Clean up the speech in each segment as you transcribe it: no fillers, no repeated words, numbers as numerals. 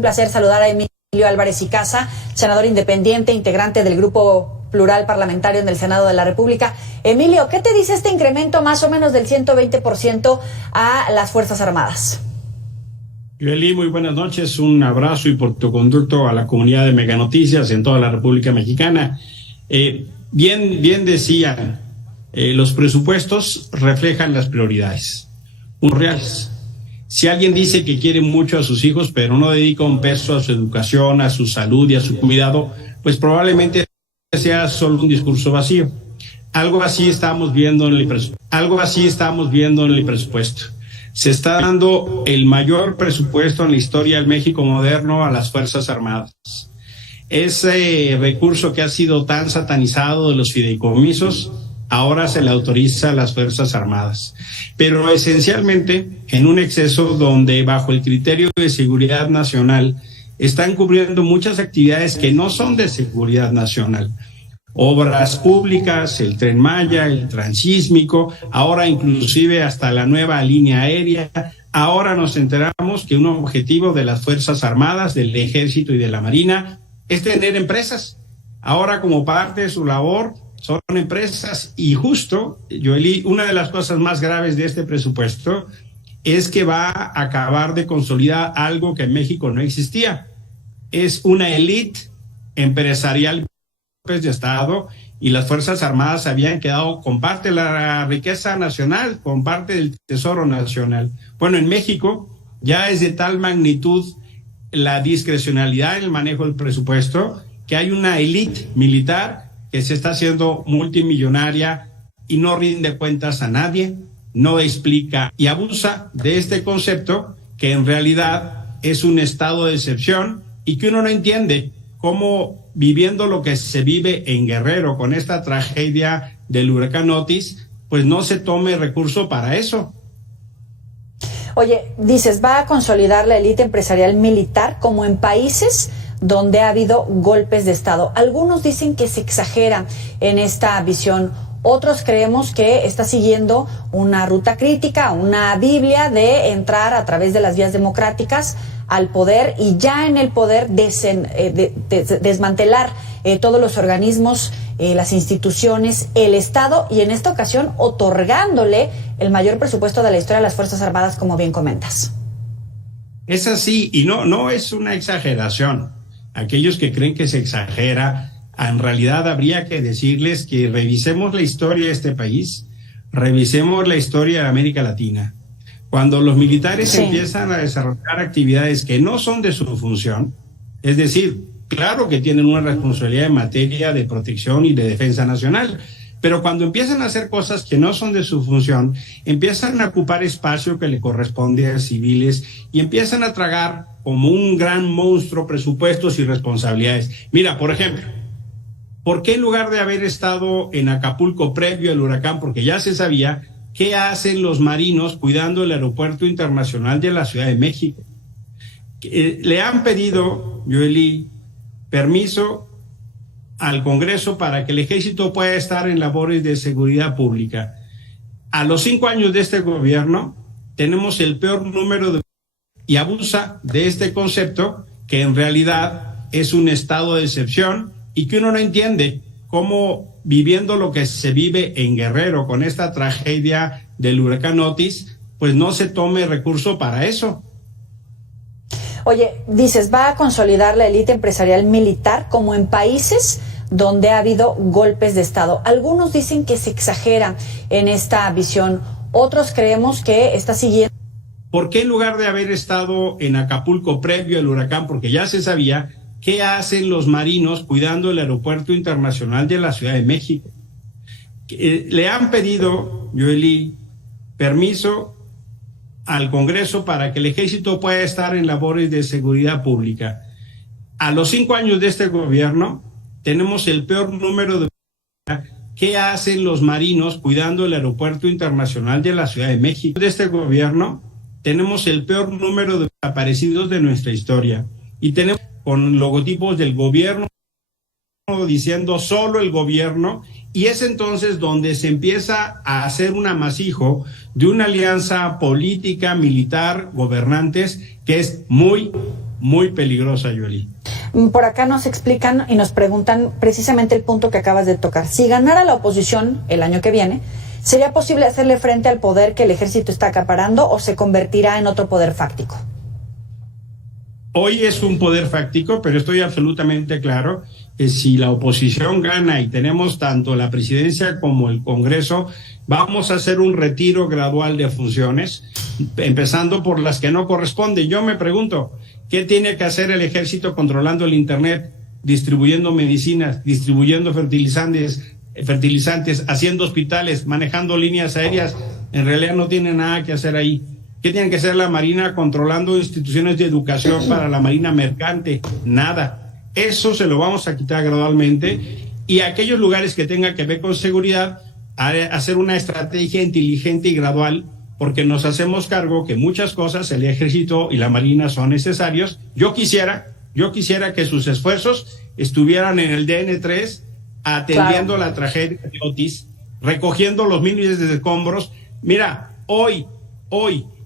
Un placer saludar a Emilio Álvarez y Casa, senador independiente, integrante del Grupo Plural Parlamentario en el Senado de la República. Emilio, ¿qué te dice este incremento más o menos del 120% a las Fuerzas Armadas? Yueli, muy buenas noches, un abrazo y por tu conducto a la comunidad de Mega Noticias en toda la República Mexicana. Bien decían, los presupuestos reflejan las prioridades, reales. Si alguien dice que quiere mucho a sus hijos, pero no dedica un peso a su educación, a su salud y a su cuidado, pues probablemente sea solo un discurso vacío. Algo así estamos viendo en el presupuesto. Se está dando el mayor presupuesto en la historia del México moderno a las Fuerzas Armadas. Ese recurso que ha sido tan satanizado de los fideicomisos, ahora se le autoriza a las Fuerzas Armadas, pero esencialmente en un exceso donde bajo el criterio de seguridad nacional están cubriendo muchas actividades que no son de seguridad nacional. Obras públicas, el Tren Maya, el Transísmico, ahora inclusive hasta la nueva línea aérea. Ahora nos enteramos que un objetivo de las Fuerzas Armadas, del Ejército y de la Marina es tener empresas. Ahora como parte de su labor son empresas y justo, Joely, una de las cosas más graves de este presupuesto es que va a acabar de consolidar algo que en México no existía. Es una élite empresarial de Estado y las Fuerzas Armadas habían quedado con parte de la riqueza nacional, con parte del tesoro nacional. Bueno, en México ya es de tal magnitud la discrecionalidad en el manejo del presupuesto que hay una élite militar que se está haciendo multimillonaria y no rinde cuentas a nadie, no explica y abusa de este concepto que en realidad es un estado de excepción y que uno no entiende cómo viviendo lo que se vive en Guerrero con esta tragedia del huracán Otis, pues no se tome recurso para eso. Oye, dices, va a consolidar la élite empresarial militar como en países donde ha habido golpes de Estado. Algunos dicen que se exagera en esta visión. Otros creemos que está siguiendo una ruta crítica, una Biblia de entrar a través de las vías democráticas al poder y ya en el poder desmantelar todos los organismos, las instituciones, el Estado y en esta ocasión otorgándole el mayor presupuesto de la historia a las Fuerzas Armadas, como bien comentas. Es así y no es una exageración. Aquellos que creen que se exagera, en realidad habría que decirles que revisemos la historia de este país, revisemos la historia de América Latina. Cuando los militares empiezan a desarrollar actividades que no son de su función, es decir, claro que tienen una responsabilidad en materia de protección y de defensa nacional, pero cuando empiezan a hacer cosas que no son de su función, empiezan a ocupar espacio que le corresponde a civiles y empiezan a tragar como un gran monstruo presupuestos y responsabilidades. Mira, por ejemplo, ¿por qué en lugar de haber estado en Acapulco previo al huracán, porque ya se sabía, qué hacen los marinos cuidando el aeropuerto internacional de la Ciudad de México? Le han pedido, Joely, permiso al Congreso para que el Ejército pueda estar en labores de seguridad pública. A los 5 años de este gobierno tenemos el peor número de... y abusa de este concepto que en realidad es un estado de excepción y que uno no entiende cómo viviendo lo que se vive en Guerrero con esta tragedia del huracán Otis, pues no se tome recurso para eso. Oye, dices, va a consolidar la élite empresarial militar como en países donde ha habido golpes de Estado. Algunos dicen que se exagera en esta visión. Otros creemos que está siguiendo. ¿Por qué en lugar de haber estado en Acapulco previo al huracán, porque ya se sabía, qué hacen los marinos cuidando el aeropuerto internacional de la Ciudad de México? Le han pedido, Joely, permiso al Congreso para que el Ejército pueda estar en labores de seguridad pública. A los 5 años de este gobierno tenemos el peor número de... ¿Qué hacen los marinos cuidando el aeropuerto internacional de la Ciudad de México? De este gobierno tenemos el peor número de desaparecidos de nuestra historia y tenemos con logotipos del gobierno diciendo solo el gobierno, y es entonces donde se empieza a hacer un amasijo de una alianza política, militar, gobernantes, que es muy muy peligrosa, Yoli. Por acá nos explican y nos preguntan precisamente el punto que acabas de tocar. Si ganara la oposición el año que viene, ¿sería posible hacerle frente al poder que el ejército está acaparando o se convertirá en otro poder fáctico? Hoy es un poder fáctico, pero estoy absolutamente claro que si la oposición gana y tenemos tanto la presidencia como el Congreso, vamos a hacer un retiro gradual de funciones, empezando por las que no corresponden. Yo me pregunto, ¿qué tiene que hacer el ejército controlando el Internet, distribuyendo medicinas, distribuyendo fertilizantes, haciendo hospitales, manejando líneas aéreas? En realidad no tiene nada que hacer ahí. ¿Qué tiene que hacer la Marina controlando instituciones de educación para la Marina mercante? Nada. Eso se lo vamos a quitar gradualmente, y aquellos lugares que tengan que ver con seguridad, hacer una estrategia inteligente y gradual, porque nos hacemos cargo que muchas cosas el ejército y la Marina son necesarios. Yo quisiera que sus esfuerzos estuvieran en el DN3, atendiendo la tragedia de Otis, recogiendo los miles de escombros. Mira, hoy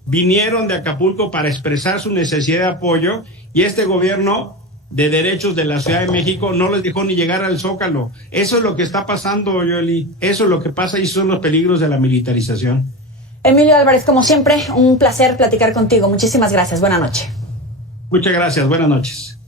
vinieron de Acapulco para expresar su necesidad de apoyo, y este gobierno de derechos de la Ciudad de México no les dejó ni llegar al Zócalo. Eso es lo que está pasando, Yoli. Eso es lo que pasa, y son los peligros de la militarización. Emilio Álvarez, como siempre, un placer platicar contigo. Muchísimas gracias. Buenas noches. Muchas gracias. Buenas noches.